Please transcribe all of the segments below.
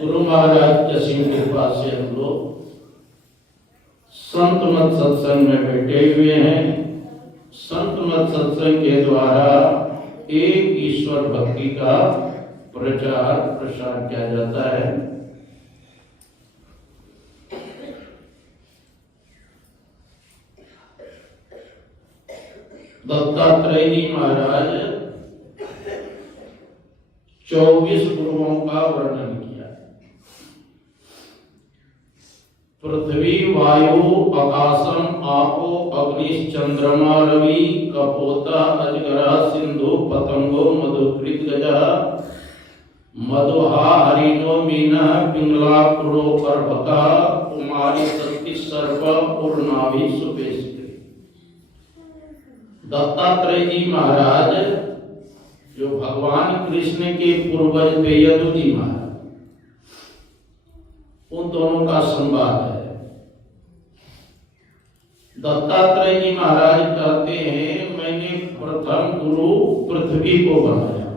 गुरु महाराज की असीम कृपा से हम लोग संत मत सत्संग में बैठे हुए हैं। संत मत सत्संग के द्वारा एक ईश्वर भक्ति का प्रचार प्रसार किया जाता है। दत्तात्रेय जी महाराज 24 गुरुओं का वर्णन किया। पृथ्वी वायु आकाशम आपो अग्नि चंद्रमा रवि कपोता अजगर सिंधु पतंगो मधुकृत गजः मधुहा हरिणो मीना पिंगला पुरो पर्वता कुमारी सती सर्प पूर्णाभि सुपेश। दत्तात्रेय जी महाराज जो भगवान कृष्ण के पूर्वज थे यदु जी महाराज, उन दोनों का संवाद है। दत्तात्रेय जी महाराज कहते हैं मैंने प्रथम गुरु पृथ्वी को बनाया।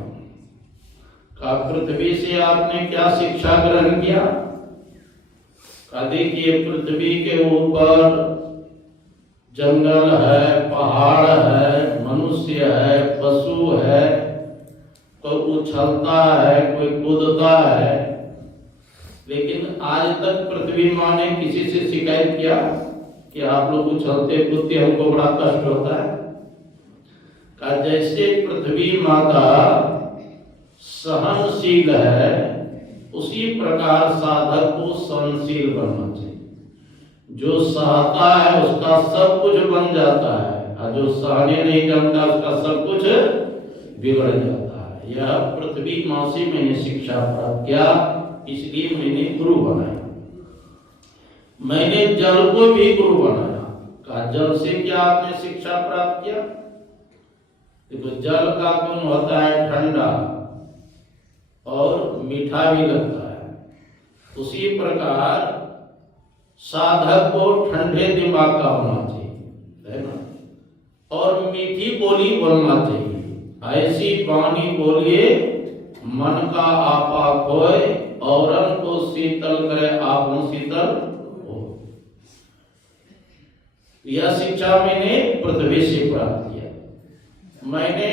कहा पृथ्वी से आपने क्या शिक्षा ग्रहण किया? कहा देखिए पृथ्वी के ऊपर जंगल है, पहाड़ है, मनुष्य है, पशु है, कोई उछलता है, कोई कूदता है, लेकिन आज तक पृथ्वी माँ ने किसी से शिकायत किया कि आप लोग उछलते कूदते हमको बड़ा कष्ट होता है? कहा जैसे पृथ्वी माता सहनशील है उसी प्रकार साधक को सहनशील बनना चाहिए। जो सहता है उसका सब कुछ बन जाता है और जो सहने नहीं जानता उसका सब कुछ बिगड़ जाता है। यह पृथ्वी माँ से मैंने शिक्षा प्राप्त किया, इसलिए मैंने गुरु बनाया। मैंने जल को भी गुरु बनाया। कहा जल से क्या आपने शिक्षा प्राप्त किया? देखो जल का गुण होता है ठंडा और मीठा भी लगता है। उसी प्रकार साधक को ठंडे दिमाग का होना चाहिए, है ना, और मीठी बोली बोलना चाहिए। ऐसी वाणी बोलिए मन का आपा खोए औरन को शीतल करे आप शीतल हो। यह शिक्षा मैंने पृथ्वी से प्राप्त किया। मैंने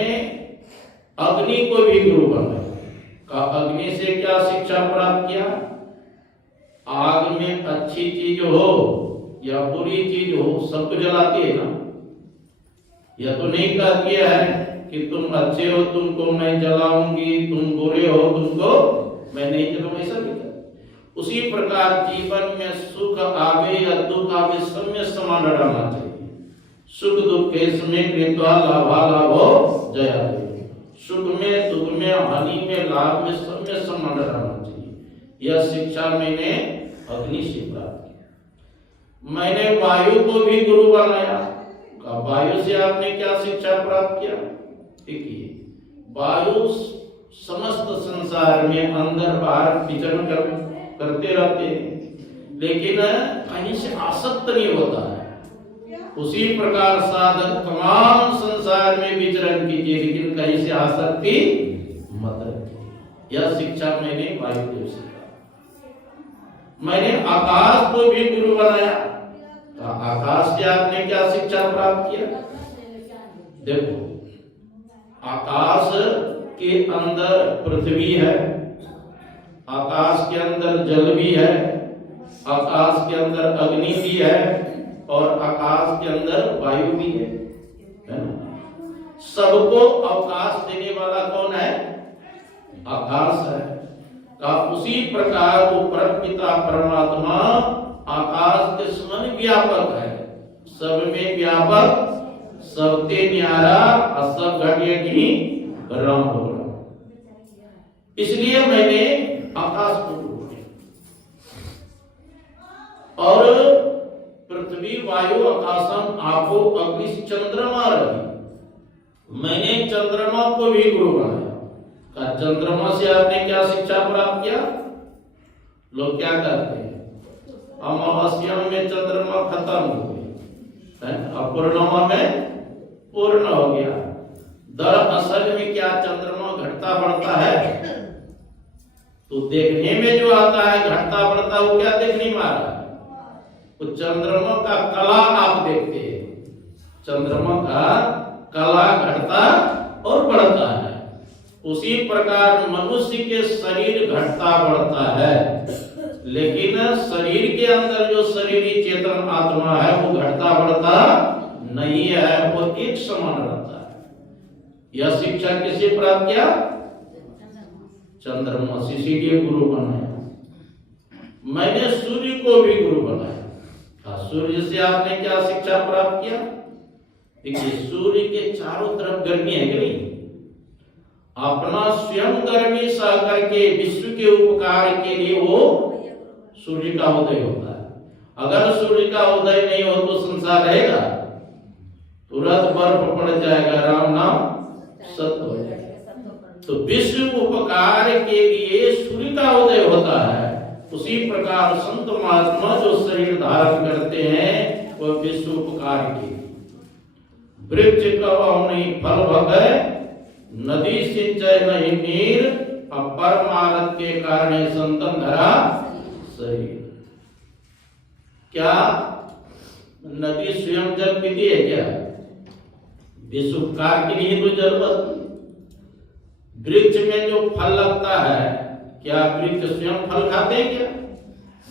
अग्नि को भी गुरु बनाया। का अग्नि से क्या शिक्षा प्राप्त किया? आग में अच्छी चीज हो या बुरी चीज हो सबको जलाती है ना। यह तो नहीं कहती है कि तुम अच्छे हो तुमको मैं जलाऊंगी, तुम बुरे हो तुमको मैं नहीं जलाऊंगा, ऐसा नहीं कहती। उसी प्रकार जीवन में सुख आवे या दुख आवे सब में समान रहना चाहिए। सुख दुख के समय कृत्वा लाभा लाभो जया देवी। सुख में दुख में हानि में लाभ में सब में समान रहना चाहिए। यह शिक्षा मैंने अग्नि से प्राप्त किया। मैंने वायु को भी गुरु बनाया, कहा वायु से आपने क्या शिक्षा प्राप्त किया? देखिए, वायु समस्त संसार में अंदर बाहर विचरण करते रहते हैं, लेकिन कहीं से आसक्त नहीं होता है। उसी प्रकार साधक तमाम संसार में विचरण कीजिए, लेकिन कहीं से आसक्ति मत रखिए। यह शिक्षा मैंने वायुदेव से कहा। मैंने आकाश को भी गुरु बनाया, आकाश से आपने क्या शिक्षा प्राप्त किया? देखो, आकाश के अंदर पृथ्वी है, आकाश के अंदर जल भी है, आकाश के अंदर अग्नि भी है और आकाश के अंदर वायु भी है ना? सबको अवकाश देने वाला कौन है? आकाश है। का उसी प्रकार वो परमपिता परमात्मा आकाश के समान व्यापक है, सब में व्यापक, सबते न्यारा और सब घटिया की राम हो रहा। इसलिए मैंने आकाश को गुरु किया और पृथ्वी वायु आकाशम आपो अग्नि चंद्रमा रवि, मैंने चंद्रमा को भी गुरु बनाया। का चंद्रमा से आपने क्या शिक्षा प्राप्त किया? लोग क्या करते हैं, अमावस्या में चंद्रमा खत्म हो गया, अपूर्णिमा में पूर्ण हो गया। दरअसल में क्या चंद्रमा घटता बढ़ता है? तो देखने में जो आता है घटता बढ़ता, वो क्या देखने में आ रहा है? वो चंद्रमा का कला आप देखते हैं, चंद्रमा का कला घटता और बढ़ता है। उसी प्रकार मनुष्य के शरीर घटता बढ़ता है, लेकिन शरीर के अंदर जो शरीरी चेतन आत्मा है वो घटता बढ़ता नहीं है, वो एक समान रहता है। यह शिक्षा किसे प्राप्त किया? चंद्रमा से, इसीलिए गुरु बनाया। मैंने सूर्य को भी गुरु बनाया। सूर्य से आपने क्या शिक्षा प्राप्त किया? देखिए, सूर्य के चारों तरफ गर्मी है कि नहीं? अपना स्वयं गर्मी सह करके विश्व के उपकार के लिए वो सूर्य का उदय होता है। अगर सूर्य का उदय नहीं हो तो संसार रहेगा? तुरंत बर्फ पड़ जाएगा, राम नाम सत्य हो जाएगा। तो विश्व उपकार के लिए सूर्य का उदय होता है। उसी प्रकार संत महात्मा जो शरीर धारण करते हैं वह विश्व उपकार के। वृक्ष कब नहीं फल भगे, नदी सिंचय नहीं नीर, अब परमानंद के कारण संतन धरा शरीर। क्या नदी स्वयं जल पीती है क्या? विश्व उपकार के लिए तो जरूरत। वृक्ष में जो फल लगता है, क्या वृक्ष स्वयं फल खाते हैं क्या?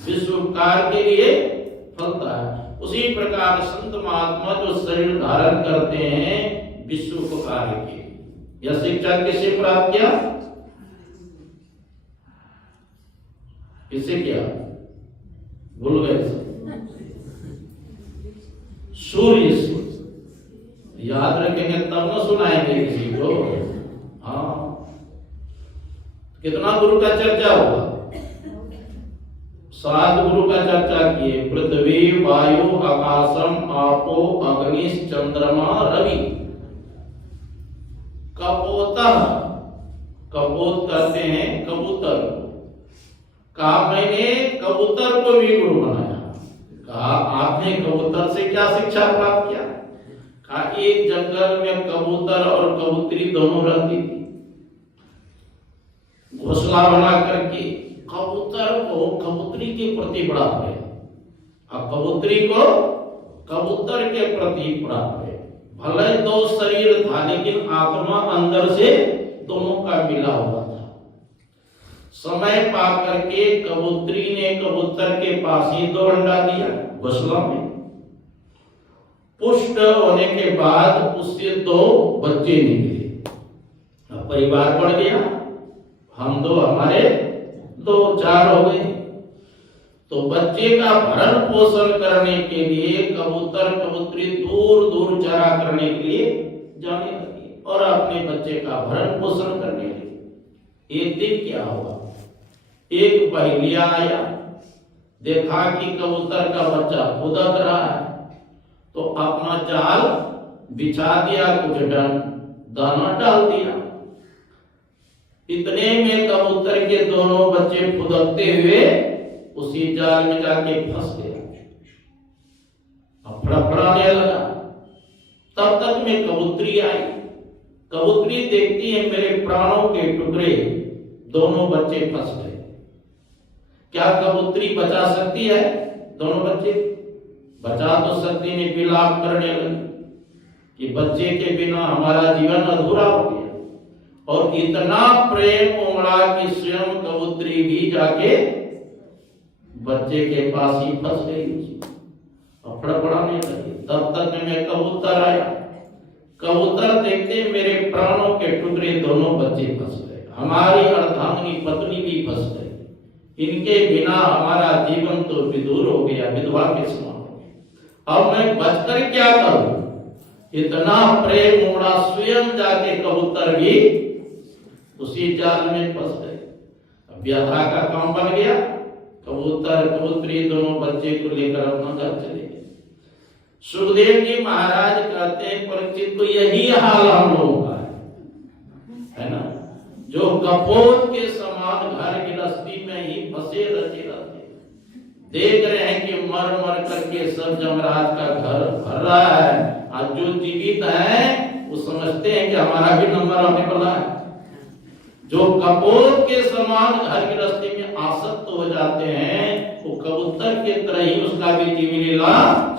विश्व उपकार के लिए फलता है। उसी प्रकार संत महात्मा जो शरीर धारण करते हैं विश्व उपकार के। यह शिक्षा किसे प्राप्त किया? किसे किया? भूल गए? सूर्य से। याद रखेंगे तब न सुनाएंगे किसी को। हाँ, कितना गुरु का चर्चा होगा? 7 गुरु का चर्चा किए। पृथ्वी वायु आकाशम आपो अग्नि चंद्रमा रवि। कपोतः, कपोत करते हैं कबूतर। कहा मैंने कबूतर को भी गुरु बनाया। कहा आपने कबूतर से क्या शिक्षा प्राप्त किया? कहा एक जंगल में कबूतर और कबूतरी दोनों रहती थी। घोंसला बना करके कबूतर को कबूतरी के प्रति बड़ा प्रेम, अब कबूतरी को कबूतर के प्रति बड़ा प्रेम। भले 2 शरीर था लेकिन आत्मा अंदर से दोनों का मिला हुआ था। समय पा करके कबूतरी ने कबूतर के पास ही 2 अंडा दिया घोंसला में। पुष्ट होने के बाद उससे 2 बच्चे निकले। अब परिवार बढ़ गया, हम 2 हमारे 2 4 हो गए। तो बच्चे का भरण पोषण करने के लिए कबूतर कबूतरी दूर दूर चरा करने के लिए जाने लगे और अपने बच्चे का भरण पोषण करने लगे। एक दिन क्या हुआ, एक बहेलिया आया देखा कि कबूतर का बच्चा फुदक रहा है, तो अपना जाल बिछा दिया, कुछ दाना डाल दिया। इतने में कबूतर के दोनों बच्चे फुदकते हुए उसी जाल में जाके फंस गया, फड़फड़ाने लगा। तब तक में कबूतरी आई। कबूतरी देखती है मेरे प्राणों के टुकड़े, दोनों बच्चे फंस गए। क्या कबूतरी बचा सकती है दोनों बच्चे? बचा तो सकती नहीं, विलाप करने लगी कि बच्चे के बिना हमारा जीवन अधूरा हो गया। और इतना प्रेम उमड़ा कि स्वयं कबूतरी भी जाके बच्चे के पास ही फंस गई और फड़फड़ाने लगी। तब तक में कबूतर आया। कबूतर देखते मेरे प्राणों के टुकड़े दोनों बच्चे फंस गए, हमारी अर्धांगिनी पत्नी भी फंस गई, इनके बिना हमारा जीवन तो विदूर हो गया, विधवा के समान हो गया। अब मैं बचकर क्या करूं? इतना प्रेम उमड़ा, स्वयं जाके कबूतर भी उसी जाल में फंस गए। अब व्यथा का काम बन गया। कबूतर कबूतरी दोनों बच्चे को लेकर अपना घर चले गए। सुखदेव जी महाराज कहते हैं परीक्षित को यही हाल हम लोगों का है ना, जो कपोत के समान घर गृहस्थी में ही फंसे रहते, देख रहे हैं कि मर मर करके सब जमराज का घर भर रहा है। आज जो जीवित है वो समझते हैं कि हमारा भी नंबर आने वाला है। जो कपोत के समान घर गृहस्थी में आसक्त हो जाते हैं, वो कबूतर के तरह ही उसका भी जीवन लीला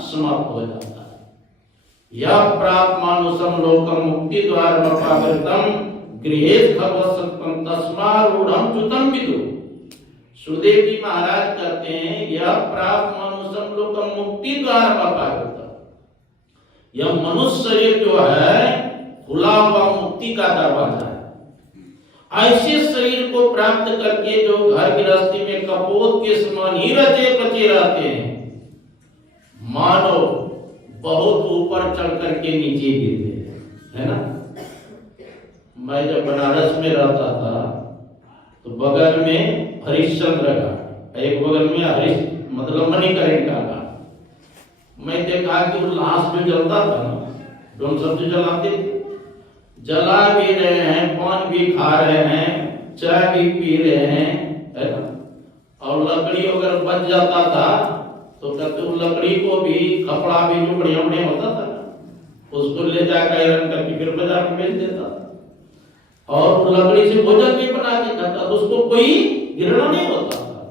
समाप्त हो जाता है। यह प्राप्त मानुषम लोकम मुक्ति द्वार मपागृतम गृहेत खवसत्तम तस्मारूढ़म च्युतम विदु। सुखदेव जी महाराज कहते हैं यह प्राप्त मनुष्य लोकम मुक्ति द्वार मपागृतम, यह मनुष्य शरीर जो है खुला हुआ मुक्ति का दरवाजा है। ऐसे शरीर को प्राप्त करके जो घर गृहस्थी में कपोत के समान ही रचे बचे रहते हैं, मानो बहुत ऊपर चढ़ करके नीचे गिरते है ना। मैं जब बनारस में रहता था तो बगल में हरिश्चंद्र घाट, एक बगल में हरीश मतलब मणिकरण का घाट। मैं देखा कि वो लाश में जलता था ना, डोम सब्जी जलाते थे, जला भी रहे हैं, पान भी खा रहे हैं, चाय भी पी रहे हैं, है ना। और लकड़ी अगर बच जाता था तो कहते लकड़ी को भी, कपड़ा भी जो बढ़िया बढ़िया होता था ना, उसको ले जाकर आयरन करके फिर बाजार में बेच देता था। और लकड़ी से भोजन भी बना के खाता, तो उसको कोई गिरना नहीं होता था।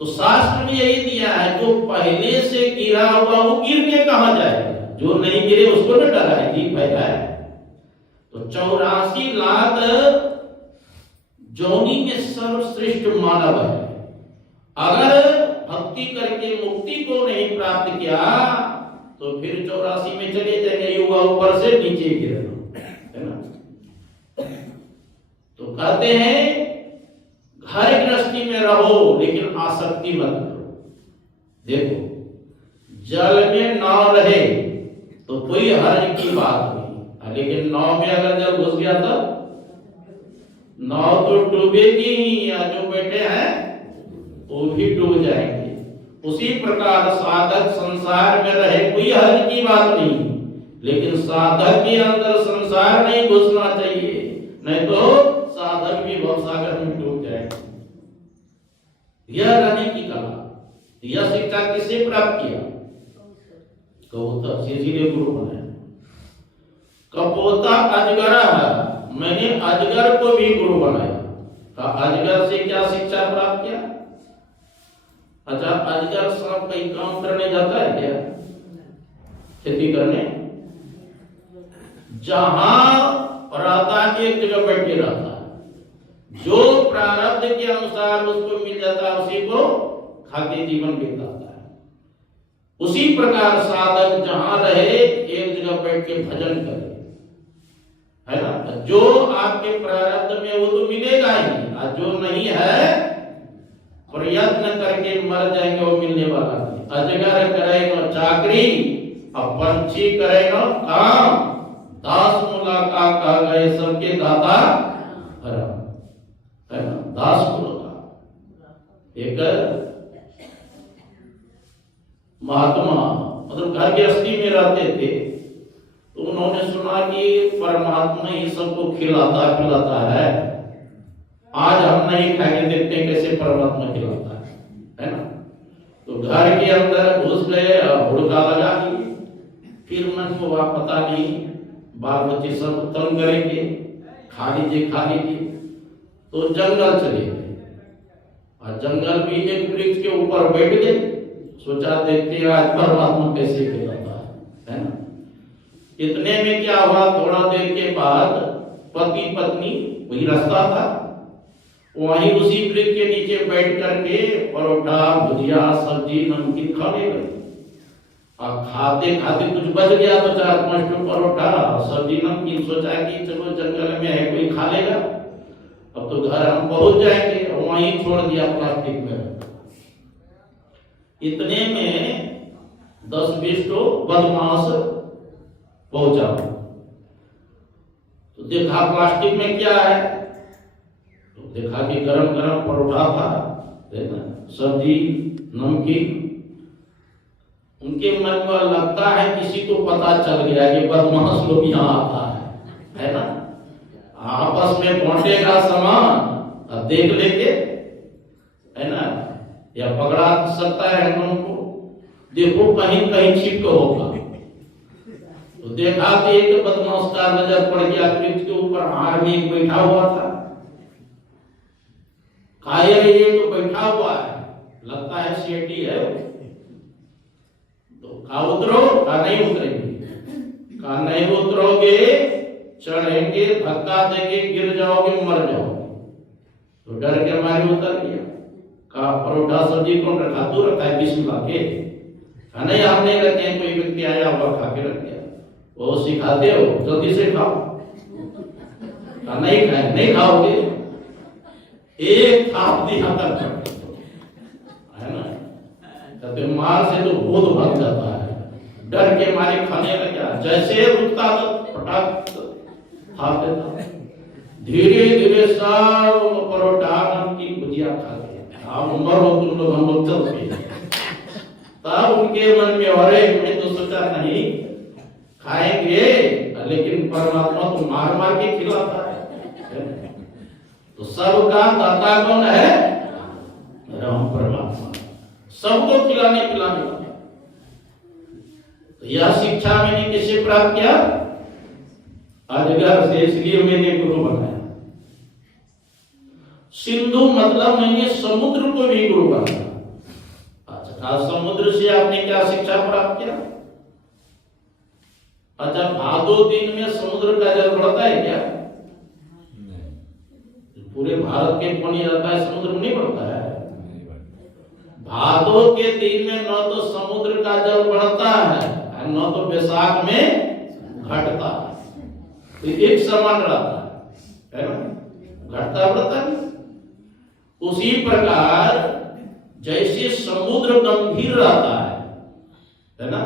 तो शास्त्र में यही दिया है, जो पहले से गिरा हुआ वो गिर के कहां जाएगा, जो नहीं गिरे उसको न डराएगी भैया है। तो 84 लाख जोनी में सर्वश्रेष्ठ मानव है। अगर भक्ति करके मुक्ति को नहीं प्राप्त किया तो फिर 84 में चले जाएंगे, युवा ऊपर से नीचे गिरना है ना। तो कहते हैं घर गृहस्थी में रहो लेकिन आसक्ति मत करो। देखो जल में नाव रहे तो कोई हर्ज की बात नहीं, लेकिन नाव में अगर जल घुस गया तो नाव तो डूबेगी ही, या जो बैठे हैं वो भी डूब जाएंगे। उसी प्रकार साधक संसार में रहे कोई हर्ज की बात नहीं, लेकिन साधक के अंदर संसार नहीं घुसना चाहिए, नहीं तो साधक भी भवसागर में डूब जाएगा। यह रहने की कला, यह शिक्षा किसे प्राप्त किया? कबूतर, इसीलिए गुरु बनाया। कपोता अजगर है, मैंने अजगर को भी गुरु बनाया। तो अजगर से क्या शिक्षा प्राप्त किया? अच्छा, अजगर सांप कहीं काम करने जाता है क्या? खेती करने? जहां रहता है एक जगह बैठ के रहता है, जो प्रारब्ध के अनुसार उसको मिल जाता है उसी को खाके जीवन बिताता है। उसी प्रकार साधक जहां रहे एक जगह बैठ के भजन करे, है ना। जो आपके प्रारब्ध में वो तो मिलेगा ही, और जो नहीं है प्रयत्न करके मर जाएंगे वो मिलने वाला नहीं। अजगर करेगा चाकरी और पंछी करेगा काम, दास मुलाकात कहा गए सबके दाता हरा, है ना। दास मुलाकात एक महात्मा मतलब घर गृहस्थी में रहते थे, तो उन्होंने सुना कि परमात्मा ही सबको खिलाता पिलाता है, आज हम नहीं खाएंगे, देखते हैं कैसे परमात्मा खिलाता है ना। तो घर के अंदर घुस गए और हुड़का लगा दिए। फिर मन को आप पता नहीं, बाल बच्चे सब तंग करेंगे, खा लीजिए खा लीजिए, तो जंगल चले गए और जंगल भी एक वृक्ष के ऊपर बैठ गए। सोचा देखते हैं आज परमात्मा कैसे खिलाता है ना। इतने में क्या हुआ, थोड़ा देर के बाद पति पत्नी, वही रास्ता था, वहीं उसी वृक्ष के नीचे बैठ करके परोठा भुजिया सब्जी नमकीन खाने लगे। और खाते खाते कुछ बच गया तो 4-5 परोठा सब्जी नमकीन, सोचा कि चलो जंगल में है कोई खा लेगा, अब तो घर हम पहुंच जाएंगे, वहीं छोड़ दिया प्लास्टिक में। इतने में 10-20 बदमाश पहुंचा, तो देखा प्लास्टिक में क्या है, तो देखा कि गरम गरम परोठा था, देखा सब्जी नमकीन। उनके मन में लगता है किसी को पता चल गया कि बदमाश लोग यहाँ आता है ना, आपस में बांटेगा सामान और देख लेंगे, है ना, या पकड़ा सकता है हम लोगों को, देखो कहीं कहीं छिप होगा। तो देखा कि एक बदमाश का नजर पड़ गया वृक्ष के ऊपर, हार में एक बैठा हुआ था। कायर ये तो बैठा हुआ है, लगता है सेठी है, तो कहा उतरो, कहा नहीं उतरेंगे, कहा नहीं उतरोगे चढ़ेंगे, धक्का देंगे, गिर जाओगे, मर जाओगे। तो डर के मारे उतर गया। कहा परोठा सब्जी कौन रखा, तू रखा है 20 रुपया के, कहा नहीं आप नहीं रखे हैं, कोई व्यक्ति आया हुआ खा के रख दिया। वो सिखाते हो जल्दी से खाओ, कहा नहीं खाए, नहीं खाओगे, एक थाप दिया तक है ना, कहते मार से तो भूत भाग जाता है, डर के मारे खाने लगा, जैसे रुकता तो फटाक थाप देता। धीरे धीरे सब परोठा नमकीन भुजिया खा गया। आप मरो तुम लोग, हम लोग चलते हैं। तब उनके मन में, अरे मैं तो सोचा नहीं खाएंगे, लेकिन परमात्मा तो मार मार के खिलाता है। तो सबका दाता कौन है, राम परमात्मा, सबको खिलाने पिलाने वाला। तो यह शिक्षा मैंने किससे प्राप्त किया, अजगर से, इसलिए मैंने गुरु बनाया। सिंधु मतलब मैंने समुद्र को भी गुरु बनाया। अच्छा, समुद्र से आपने क्या शिक्षा प्राप्त किया। अच्छा, भादो दिन में समुद्र का जल बढ़ता है क्या, पूरे भारत के पानी रहता है, समुद्र में नहीं बढ़ता है। भादो के दिन में न तो समुद्र का जल बढ़ता है, न तो बैसाख में घटता है, तो एक समान रहता है ना, घटता बढ़ता है। उसी प्रकार जैसे समुद्र गंभीर रहता है ना,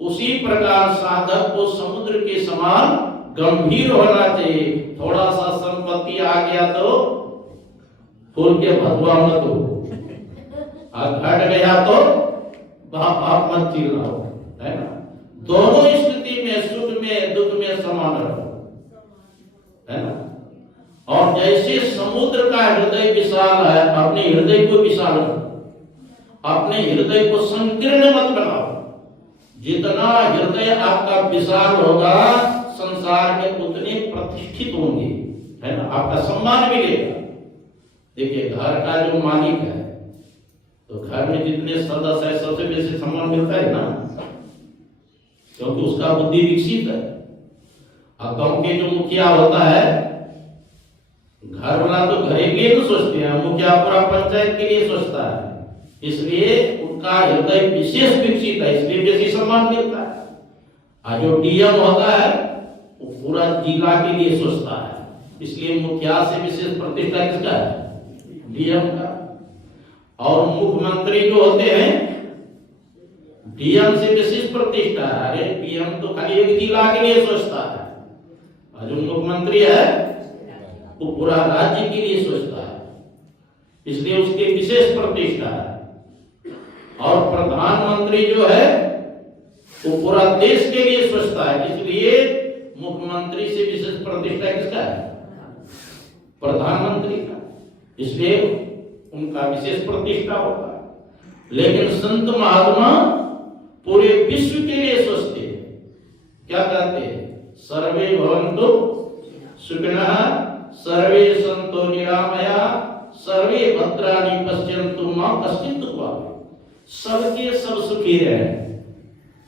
उसी प्रकार साधक को समुद्र के समान गंभीर होना चाहिए। थोड़ा सा संपत्ति आ गया तो फूल के भगवा मत हो, और घट गया तो बाप मत चिल्लाओ, है ना। दोनों स्थिति में, सुख में दुख में समान रहो, है ना। और जैसे समुद्र का हृदय विशाल है, अपने हृदय को विशाल रखो, अपने हृदय को संकीर्ण मत बनाओ। जितना हृदय आपका विशाल होगा, संसार में उतने प्रतिष्ठित होंगे, है ना, आपका सम्मान मिलेगा। देखिए घर का जो मालिक है, तो घर में जितने सदस्य है सबसे बेसी सम्मान मिलता है ना, क्योंकि उसका बुद्धि विकसित है। और गांव के जो मुखिया होता है, घर वाला तो घर के लिए तो सोचते हैं, मुखिया पूरा पंचायत के लिए सोचता है, इसलिए उनका हृदय विशेष विकसित है, इसलिए बेसी सम्मान मिलता है। और जो डीएम होता है वो पूरा जिला के लिए सोचता है, इसलिए मुखिया से विशेष प्रतिष्ठा किसका है, डीएम का। और मुख्यमंत्री जो होते हैं, डीएम से विशेष प्रतिष्ठा है। अरे डीएम तो खाली एक जिला के लिए सोचता है, और जो मुख्यमंत्री है वो पूरा राज्य के लिए सोचता है, इसलिए उसके विशेष प्रतिष्ठा है। और प्रधानमंत्री जो है वो पूरा देश के लिए सोचता है, इसलिए मुख्यमंत्री से विशेष प्रतिष्ठा किसका है? प्रधानमंत्री का, इसलिए उनका विशेष प्रतिष्ठा होगा। लेकिन संत महात्मा पूरे विश्व के लिए सोचते हैं। क्या कहते हैं? सर्वे भवन्तु सुखिनः, सर्वे सन्तु निरामया, सर्वे भद्राणि पश्यन्तु मा कश्चित् दुःखभाग्। सबके सब सुखी रहे,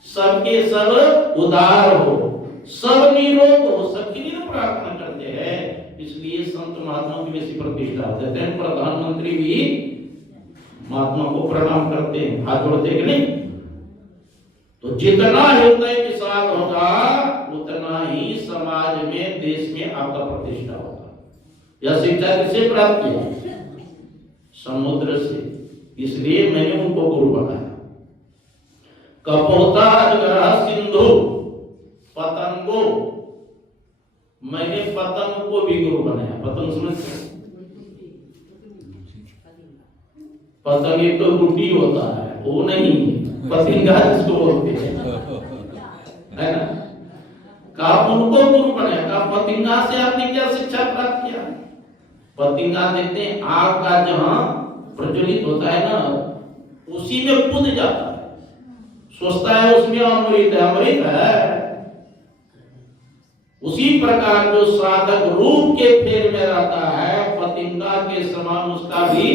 सबके सब उदार हो, सब निरोग हो, सबकी लिए प्रार्थना करते हैं। इसलिए संत महात्माओं की बेसी प्रतिष्ठा देते हैं। प्रधानमंत्री भी महात्मा को प्रणाम करते हैं, हाथ जोड़ते कि नहीं? तो जितना हृदय विशाल होगा उतना ही समाज में, देश में आपका प्रतिष्ठा होगा। यह शिक्षा किससे प्राप्त किया? समुद्र से। इसलिए मैंने उनको गुरु बनाया। कपोता अजगर सिंधु पतंगो, मैंने पतंग को भी गुरु बनाया। पतंग समझते? पतंग एक तो गुड्डी होता है, वो नहीं, पतंगा जिसको बोलते हैं, है ना? कहा उनको गुरु बनाया। कहा पतंगा से आपने क्या शिक्षा प्राप्त किया? पतंगा देखते हैं आग का जहां प्रज्वलित होता है ना, उसी में कूद जाता है, सोचता है उसमें अमृत है, अमृत है। उसी प्रकार जो साधक रूप के फेर में रहता है, पतंगा के समान उसका भी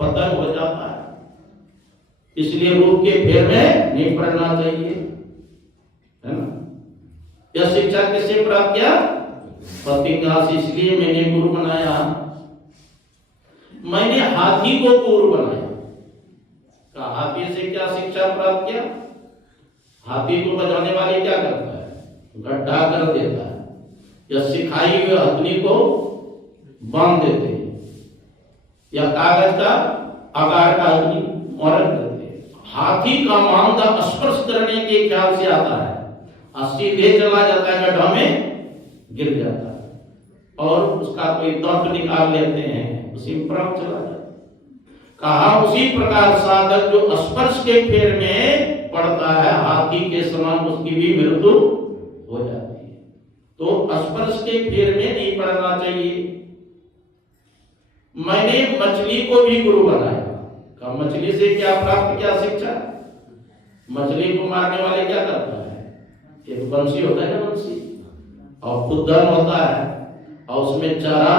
पतन हो जाता है। इसलिए रूप के फेर में नहीं पड़ना चाहिए, है ना? यह शिक्षा किससे प्राप्त किया? पतंगा से। इसलिए मैंने गुरु बनाया। मैंने हाथी को गुरु बनाया। कहा हाथी से क्या शिक्षा प्राप्त किया? हाथी को बजाने वाले क्या करता है? गड्ढा कर देता है, या सिखाई हुए हथनी को बांध देते हैं, या कागज का आकार का हथनी और रख देते हैं। हाथी का मांदा स्पर्श करने के ख्याल से आता है और सीधे चला जाता है, गड्ढा में गिर जाता है, और उसका कोई दंत निकाल लेते हैं, उसी में प्राण चला जाता है। कहा उसी प्रकार साधक जो स्पर्श के फेर में पड़ता है, हाथी के समान उसकी भी मृत्यु हो जाती है। तो स्पर्श के फेर में नहीं पड़ना चाहिए। मैंने मछली को भी गुरु बनाया। कहा मछली से क्या प्राप्त किया शिक्षा? मछली को मारने वाले क्या करता है? एक बंसी होता है ना, बंसी, और खुद्दन होता है, और उसमें चारा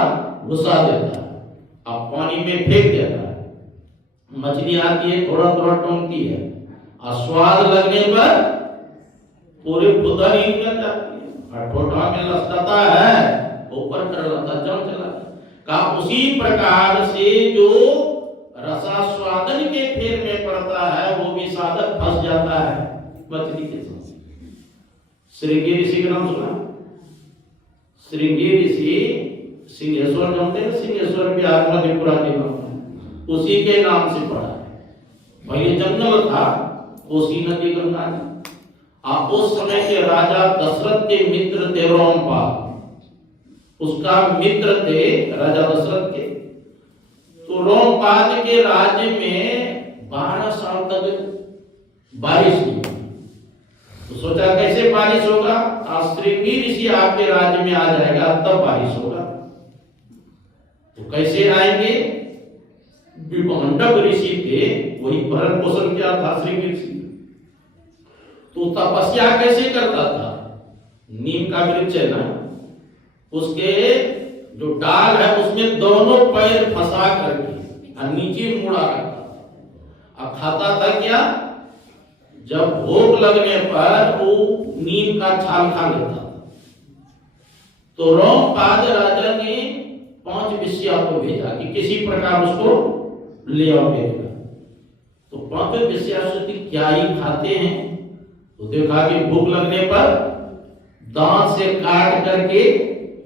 घुसा देता है, और पानी में फेंक देता है। मछली आती है, थोड़ा थोड़ा टोंकती है, और स्वाद लगने पर पूरे खुद्दन ही निकल जाती है, और ठोठा में लसता है, ऊपर कर लेता, जम चला। कहा उसी प्रकार से जो रसास्वादन के फेर में पड़ता है, वो भी साधक फंस जाता है मछली के साथ। श्रृंगी ऋषि का नाम सुना? श्रृंगी ऋषि सिंहेश्वर जानते हैं? सिंहेश्वर बिहार मधेपुरा के नाम, उसी के नाम से पड़ा है। पहले जंगल था, कोसी नदी गंगा जी। उस समय के राजा दशरथ के मित्र थे रोमपाल, उसका मित्र थे राजा दशरथ के। तो रोमपाल के राज्य में 12 साल तक बारिश नहीं। तो सोचा कैसे बारिश होगा? श्रृंगी ऋषि आपके राज्य में आ जाएगा तब बारिश होगा। तो कैसे आएंगे? विभंडक ऋषि थे, वही भरण पोषण किया था श्रृंगी ऋषि। तो तपस्या कैसे करता था? नीम का वृक्ष है ना, उसके जो डाल है उसमें दोनों पैर फंसा करके और नीचे मुड़ा करता था। अब खाता था क्या? जब भूख लगने पर वो नीम का छाल खा लेता था। तो रोमपाद राजा ने 5 वेश्या को भेजा कि किसी प्रकार उसको ले आओ भेजा। तो 5 वेश्या सोचती क्या ही खाते हैं, तो देखा कि भूख लगने पर दांत से काट करके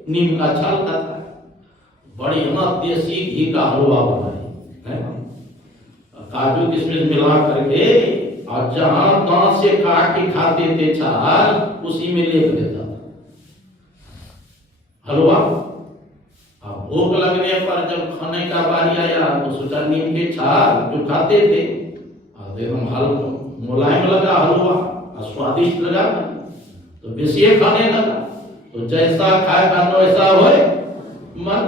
नीम का छाल खाता है। बढ़िया देसी घी का हलवा बनाए, काजू किशमिश मिला करके, और जहां दांत से काट के खाते थे छाल, उसी में लेप देता था हलवा। अब भूख लगने पर जब खाने का बारी आया तो सोचा नीम के छाल जो खाते थे अब एकदम हल्का मुलायम लगा हलवा और स्वादिष्ट लगा तो बेसिए खाने लगा। तो जैसा खाए खानो ऐसा होए मन।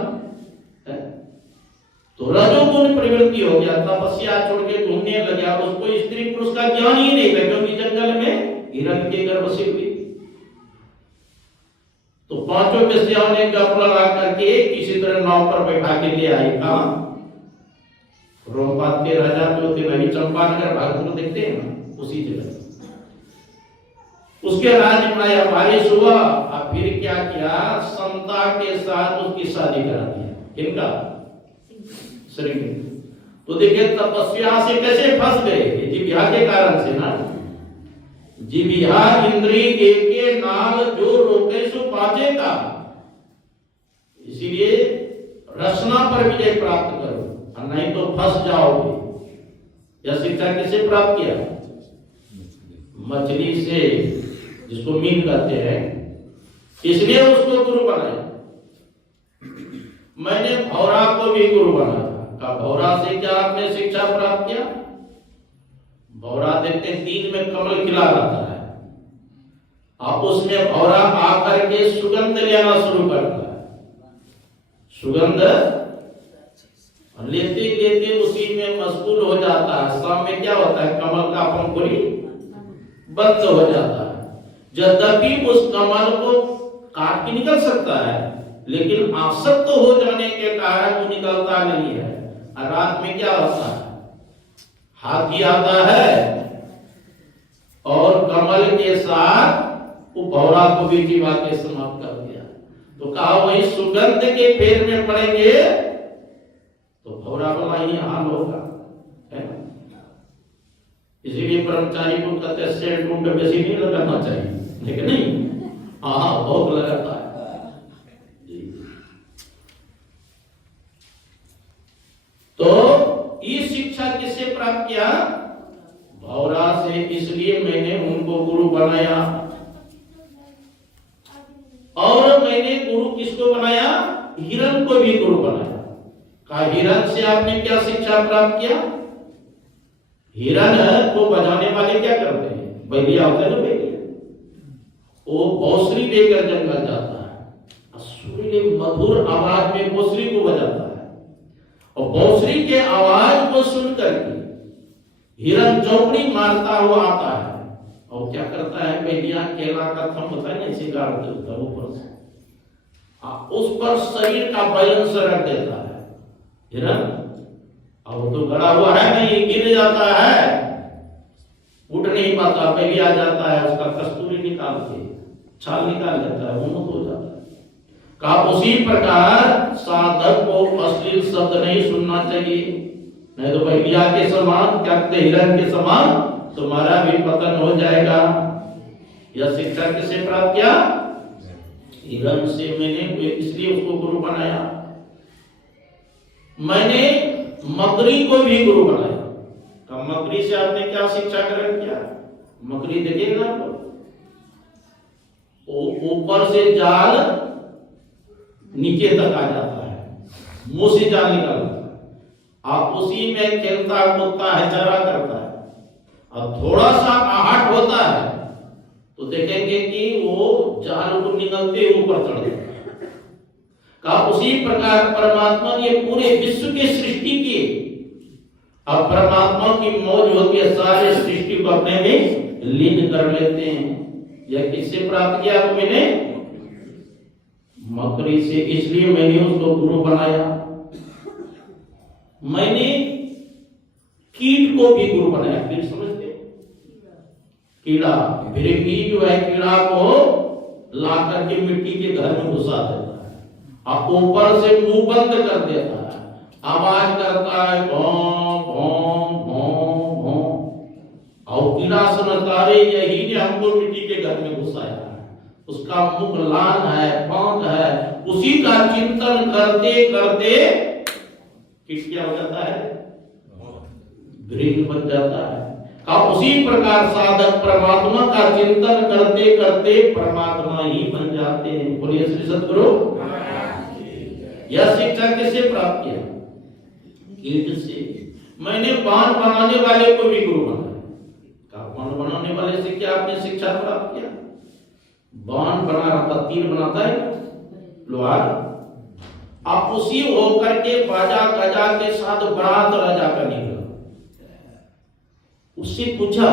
तो रजोगुण प्रवृत्ति हो गया, तपस्या छोड़ के घूमने लग गया। उसको स्त्री पुरुष का ज्ञान ही नहीं था, क्योंकि जंगल में हिरण के गर्भ से हुई। तो पांचों वेश्याओं ने कपड़ा ला करके किसी तरह नाव पर बैठा के ले आई। कहा रोमपाद के राजा जो थे वही चंपानगर भारत में देखते हैं ना, उसी जगह उसके राज्य में आया, बारिश हुआ और फिर क्या किया, समता के साथ उसकी शादी करा दिया। इनका शरीर तो देखिए तपस्या से कैसे फंस गए, जिह्वा के कारण से ना। जिह्वा इंद्री एके नाल जो रोके सो पाचे का, इसीलिए रचना पर विजय प्राप्त करो और नहीं तो फंस जाओगे। यह शिक्षा किसे प्राप्त किया? मछली से, जिसको मीन कहते हैं, इसलिए उसको गुरु बनाया। मैंने भौरा को भी गुरु बनाया। भौरा से क्या आपने शिक्षा प्राप्त किया? भौरा देखते दिन में कमल खिला रहता है, आप उसमें भौरा आकर के सुगंध लेना शुरू करता है। सुगंध लेते लेते उसी में मशगूल हो जाता है। शाम में क्या होता है, कमल का पंखुड़ी बंद हो जाता है। यद्यपि उस कमल को काट के निकल सकता है, लेकिन आसक्त हो जाने के कारण वो निकलता नहीं है। और रात में क्या होता है, हाथी आता है और कमल के साथ वो भौरा को भी जीवा के समाप्त कर दिया। तो कहा वही सुगंध के फेर में पड़ेंगे तो भौरा वाला ही हाल होगा, है ना। इसीलिए ब्रह्मचारी को कहते हैं सेंट रूम पे बेसी नहीं लगाना चाहिए, लेकिन नहीं, हाँ बहुत लगाता है। तो ये शिक्षा किससे प्राप्त किया? भौरा से। इसलिए मैंने उनको गुरु बनाया। और मैंने गुरु किसको बनाया? हिरण को भी गुरु बनाया। कहा हिरण से आपने क्या शिक्षा प्राप्त किया? हिरण को बजाने वाले क्या करते हैं? बैलिया होता है ना, बैलिया, वो बांसुरी लेकर जंगल जाता है, सुरीले मधुर आवाज में बांसुरी को बजाता है। और बांसुरी के आवाज को सुनकर हिरण चौकड़ी मारता हुआ आता है। और क्या करता है, बैलिया केला का थम होता है ना, इसे गाड़ देता है ऊपर से, उस पर शरीर का बैलेंस रख देता है हिरण। अब तो गड़ा हुआ है नहीं, गिर जाता है, उठ नहीं पाता, बैलिया जाता है, उसका कस्तूरी निकाल के छाल निकाल लेता है, वो मुक्त हो जाता है। का उसी प्रकार साधक को अश्लील शब्द नहीं सुनना चाहिए, नहीं तो बैलिया के समान, क्या कहते, हिरण के समान तुम्हारा भी पतन हो जाएगा। यह शिक्षा किसे प्राप्त किया? हिरण से। मैंने इसलिए उसको गुरु बनाया। मैंने मकड़ी को भी गुरु बनाया। तो मकड़ी से आपने क्या शिक्षा ग्रहण किया? मकड़ी देखिए ना, ऊपर से जाल नीचे तक आ जाता है, मुंह से जाल निकालता है, आप उसी में खेलता कूदता है, चरा करता है। और थोड़ा सा आहट होता है तो देखेंगे कि वो जाल को निकलते ऊपर चढ़ जाता है। का उसी प्रकार परमात्मा ने पूरे विश्व की सृष्टि की। अब परमात्मा की मौज होती है, सारे सृष्टि को अपने में लीन कर लेते हैं। यह किससे प्राप्त किया? तो मैंने मकड़ी से। इसलिए मैंने उसको गुरु बनाया। मैंने कीट को भी गुरु बनाया। कीट समझते? कीड़ा, भृंगी जो है, कीड़ा को ला करके मिट्टी के घर में घुसा देता है और ऊपर से मुंह बंद कर देता है, आवाज करता है भौं भौं भौं भौं। और कीड़ा समझता है यही ने हमको मिट्टी के घर में घुसाया है, उसका मुख लाल है, पंख है। उसी का चिंतन करते करते कीट क्या हो जाता है? भृंग बन जाता है। और उसी प्रकार साधक परमात्मा का चिंतन करते करते परमात्मा ही बन जाते हैं। बोलिए श्री सद्गुरु। यह शिक्षा किससे प्राप्त किया? कीट से। मैंने बाण बनाने वाले को भी गुरु बनाया। कहा बाण बनाने वाले से क्या आपने शिक्षा प्राप्त किया? बाण बना रहा था, तीर बनाता है लोहार, आप उसी होकर के बाजा गजा के साथ बारात राजा का निकला। उससे पूछा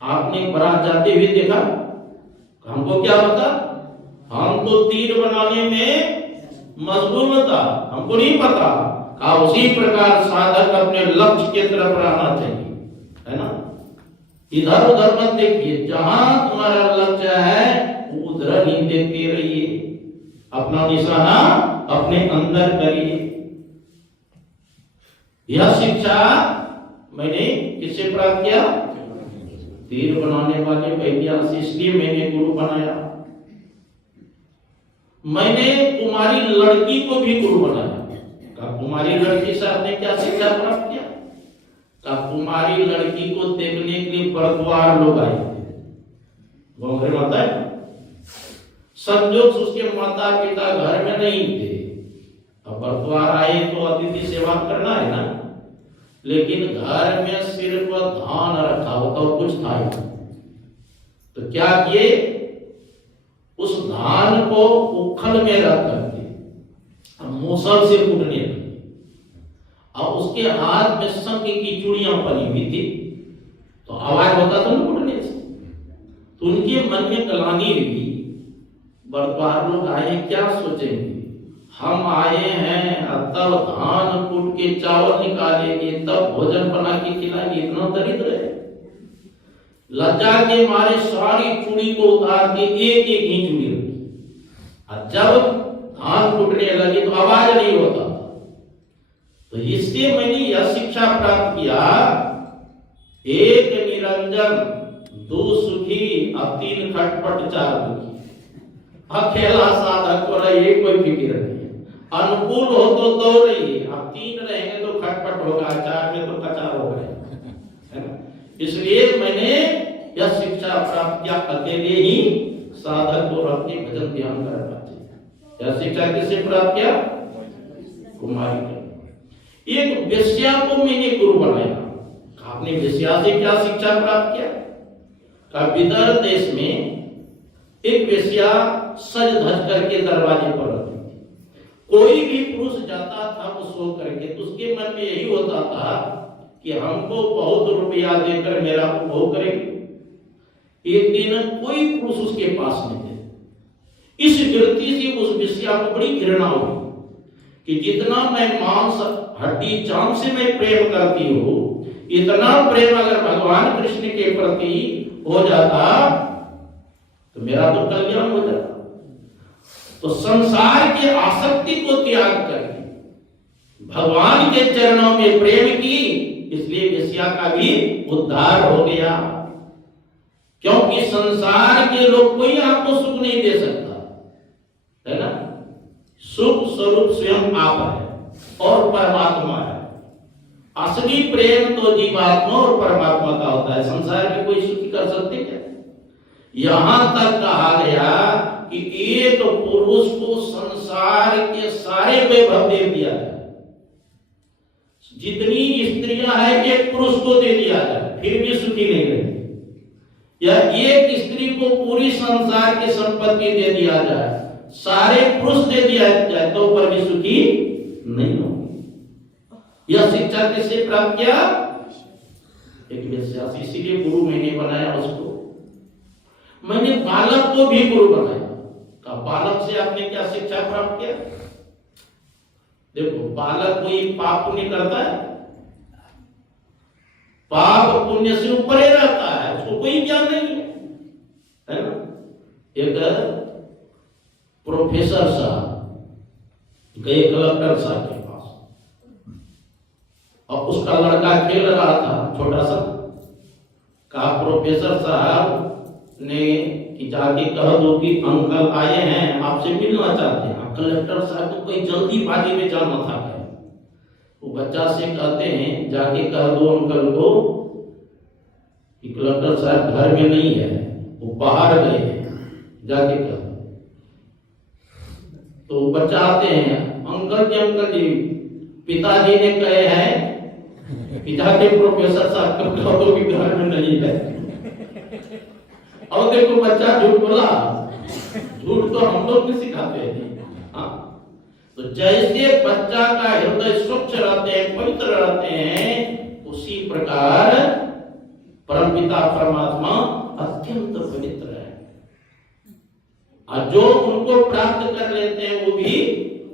आपने बारात जाते हुए देखा? हमको क्या पता, हम तो तीर बनाने में मजबूर था, हमको नहीं पता। कहा उसी प्रकार साधक अपने लक्ष्य की तरफ रहना चाहिए, है ना। इधर उधर मत देखिए, जहां तुम्हारा लक्ष्य है उधर ही देखते रहिए, अपना निशाना अपने अंदर करिए। यह शिक्षा मैंने किससे प्राप्त किया? तीर बनाने वाले वैद्य से, इसलिए मैंने गुरु बनाया। मैंने तुम्हारी लड़की को भी गुरु बनाया। कहा तुम्हारी लड़की से आपने क्या शिक्षा प्राप्त किया? कहा तुम्हारी लड़की को देखने के लिए बरद्वार लोग आए थे, माता है। संजोग उसके माता पिता घर में नहीं थे, अब बरद्वार आए तो अतिथि सेवा करना है ना, लेकिन घर में सिर्फ धान रखा होता और कुछ था ही। तो क्या किए, उस धान को उखल में रख करके मूसल से कूटने लगे, और उसके हाथ में शंख की चूड़ियां पड़ी हुई थी, तो आवाज होता था ना कूटने से। तो उनके मन में कलानी हुई, बरद्वार लोग आए क्या सोचेंगे, हम आए हैं तब धान कूट के चावल निकालेंगे, तब भोजन बना के खिलाएंगे, इतना दरिद्र है। लज्जा के मारे सारी चूड़ी को उतार के एक एक ही चूड़ी रखी, और जब धान कूटने लगे तो आवाज नहीं होता। तो इससे मैंने यह शिक्षा प्राप्त किया, एक निरंजन, दो सुखी, अब तीन खटपट, चार दुखी। अकेला साधक को रहिए, कोई फिक्र नहीं है, अनुकूल हो तो दो रहिए, अब तीन रहेंगे तो खटपट होगा, चार में तो कचार हो गए, है ना। इसलिए मैंने यह शिक्षा प्राप्त किया, अकेले ही साधक को अपने भजन ध्यान करना चाहिए। यह शिक्षा किससे प्राप्त किया? कुमारी ने। एक वेश्या को मैंने गुरु बनाया। आपने वेश्या से क्या शिक्षा प्राप्त किया? का विदर्भ देश में एक वेश्या सज धज करके दरवाजे पर रहती थी। कोई भी पुरुष जाता था वो सो करके, तो उसके मन में यही होता था कि हमको बहुत रुपया देकर मेरा उपभोग करेंगे। एक दिन कोई पुरुष उसके पास नहीं थे। इस वृत्ति से उस वेश्या को बड़ी घृणा हुई कि जितना मैं मांस हड्डी चाम से मैं प्रेम करती हूँ, इतना प्रेम अगर भगवान कृष्ण के प्रति हो जाता तो मेरा तो कल्याण हो जाता। तो संसार की आसक्ति को त्याग करके भगवान के चरणों में प्रेम की, इसलिए वेश्या का भी उद्धार हो गया। क्योंकि संसार के लोग कोई आपको सुख नहीं दे सकता, है ना। सुख स्वरूप स्वयं आप है और परमात्मा है। असली प्रेम तो जीवात्मा और परमात्मा का होता है, संसार में कोई सुखी कर सकते क्या? यहां तक कहा गया कि एक पुरुष को संसार के सारे वैभव दे दिया जाए, जितनी स्त्रियां हैं एक पुरुष को दे दिया जाए, फिर भी सुखी नहीं रहेगी। या एक स्त्री को पूरी संसार की संपत्ति दे दिया जाए, सारे पुरुष दे दिया जाए, तो पर भी सुखी नहीं होगी। यह शिक्षा किससे प्राप्त किया? एक वेश्या से। इसीलिए गुरु मैंने बनाया उसको। मैंने बालक को भी गुरु बनाया। का बालक से आपने क्या शिक्षा प्राप्त किया? देखो, बालक कोई पाप पुण्य करता है, पाप पुण्य से ऊपर ही रहता है, उसको कोई ज्ञान नहीं है ना। एक प्रोफेसर साहब गए कलेक्टर साहब के पास, और उसका लड़का खेल रहा था छोटा सा। कहा प्रोफेसर साहब ने कि जाके कह दो कि अंकल आए हैं, आपसे मिलना चाहते हैं। कलेक्टर साहब को कोई जल्दीबाजी में जाना था। वो बच्चा से कहते हैं जाके कह दो अंकल को कि कलेक्टर साहब घर में नहीं है, वो बाहर गए हैं, जाके कह दो। तो बच्चा आते हैं, अंकल जी पिताजी ने कहे हैं कि जाके प्रोफेसर साहब को कहो तो कि घर में नहीं है। और देखो बच्चा झूठ बोला, झूठ तो हम लोग भी सिखाते हैं। हाँ, तो जैसे बच्चा का हृदय स्वच्छ रहते हैं, पवित्र रहते हैं, उसी प्रकार परमपिता परमात्मा अत्यंत पवित्र है। और जो उनको प्राप्त कर लेते हैं वो भी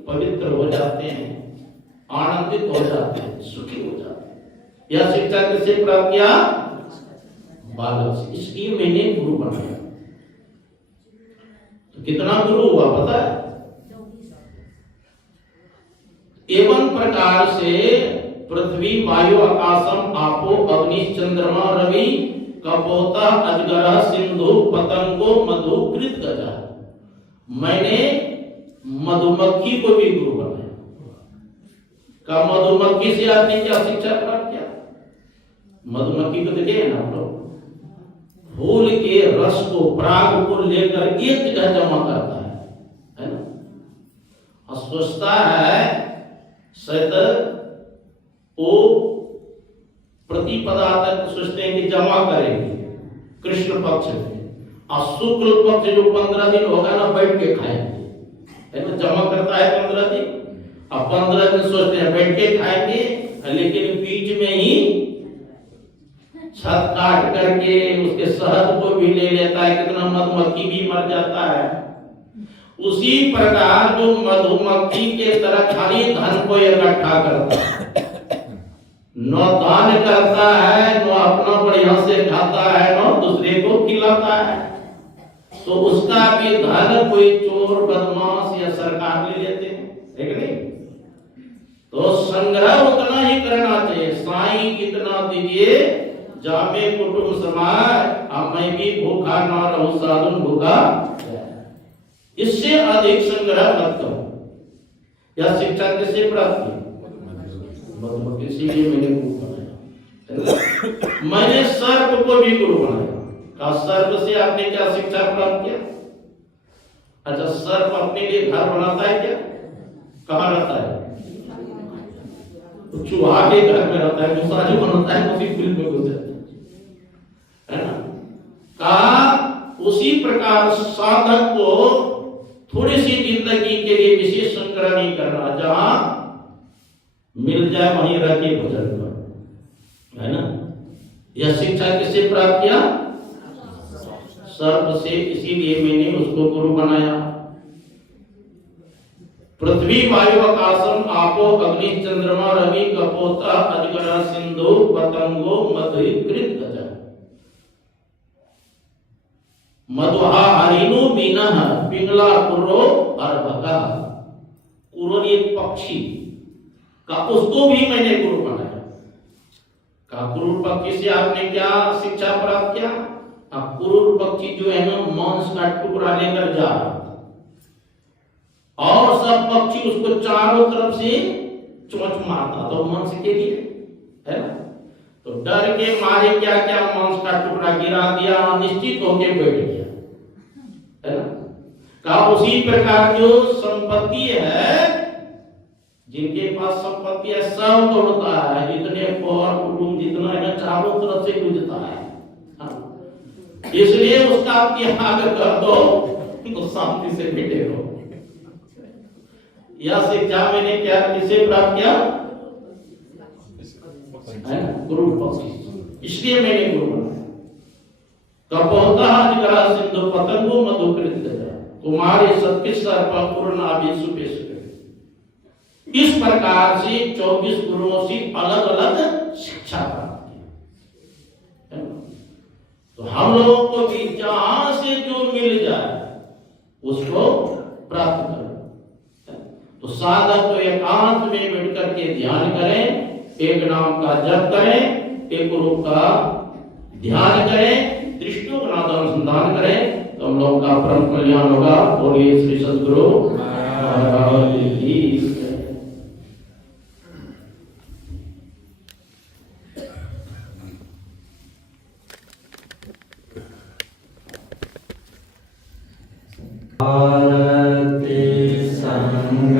पवित्र हो जाते हैं, आनंदित हो जाते हैं, सुखी हो जाते हैं। यह शिक्षा किससे प्राप्त किया? बालक से। इसलिए मैंने गुरु बनाया। तो कितना गुरु हुआ पता है? एवं प्रकार से पृथ्वी वायु आकाशम आपो अग्नि चंद्रमा रवि कपोता अजगर सिंधु पतंगो मधु कृत गजा। मैंने मधुमक्खी को भी गुरु बनाया। का मधुमक्खी से आपने क्या शिक्षा प्राप्त किया? मधुमक्खी को देखिए ना आप लोग, फूल के रस को, पराग को लेकर एक जगह जमा करता है ना? और सोचता है शायद वो प्रतिपदा तक सोचते हैं कि जमा करेंगे कृष्ण पक्ष में, और शुक्ल पक्ष जो 15 दिन होगा ना बैठ के खाएंगे, है ना? जमा करता है 15 दिन, अब 15 दिन सोचते हैं बैठ के खाएंगे, लेकिन बीच में ही छत काट करके उसके शहद को भी ले लेता है, कितना मधुमक्खी भी मर जाता है। उसी प्रकार जो मधुमक्खी के तरह खाली धन को इकट्ठा करता है, न दान करता है, न अपना बढ़िया से खाता है, न दूसरे को खिलाता है, तो उसका भी धन कोई चोर बदमाश या सरकार ले लेते हैं, है कि नहीं? तो संग्रह उतना ही करना चाहिए। साईं कितना दीजिए जामे कुटुंब समाज, अब मैं भी भूखा ना रहूं साधुन भूखा, इससे अधिक संग्रह मत करो। यह शिक्षा किससे प्राप्त की? मधुमक्खी से। मैंने गुरु बनाया। मैंने सर्प को भी गुरु बनाया। का सर्प से आपने क्या शिक्षा प्राप्त किया? अच्छा, सर्प अपने लिए घर बनाता है क्या? कहाँ रहता है? तो चूहा के घर में रहता है, दूसरा जो बनाता है उसी फील्ड में घुस जाता है ना? कहा उसी प्रकार साधक को थोड़ी सी जिंदगी के लिए विशेष संग्रह नहीं करना, जहां मिल जाए वहीं रह के भजन कर, है ना? यह शिक्षा किससे प्राप्त किया? सर्प से। इसीलिए मैंने उसको गुरु बनाया। पृथ्वी वायु आकाशम आपो अग्नि चंद्रमा रवि कपोता अजगर सिंधु पतंगो मधु कृत गजा। मधुहा हरिणु मीनः पिंगला कुरो अर्भका। कुरो एक पक्षी का, उसको भी मैंने गुरु बनाया। का कुरूर पक्षी से आपने क्या शिक्षा प्राप्त किया? अब कुरूर पक्षी जो है ना, मांस का टुकड़ा लेकर जा रहा था, और सब पक्षी उसको चारों तरफ से चोंच मारता, तो मांस के लिए, है ना? तो डर के मारे क्या क्या मांस का टुकड़ा गिरा दिया, निश्चित होके बैठ गया, है ना? कहा उसी प्रकार जो संपत्ति है, जिनके पास संपत्ति है सब तोड़ता है, जितने पौर कुटुंब जितना है चारों तरफ से गुजरता है, इसलिए उसका त्याग कर दो तो शांति से बैठे रहो। यह शिक्षा मैंने क्या किसे प्राप्त किया? है ना? गुरु पक्षी। इसलिए मैंने गुरु बनाया। कपोता अजगर सिंधु पतंगो मधु कृत गजा। तुम्हारे सत्य सर्प पूर्ण आभि सुपेश। इस प्रकार से 24 गुरुओं से अलग अलग शिक्षा प्राप्त की। तो हम लोगों को भी जहां से जो मिल जाए उसको प्राप्त करें। तो साधक तो एकांत में बैठ करके ध्यान करें, एक नाम का जप करें, एक रूप का ध्यान करें, दृष्टियों का अनुसंधान करें, तो हम लोगों का परम कल्याण होगा। बोलिए श्री सद्गुरु महाराज की। आनंद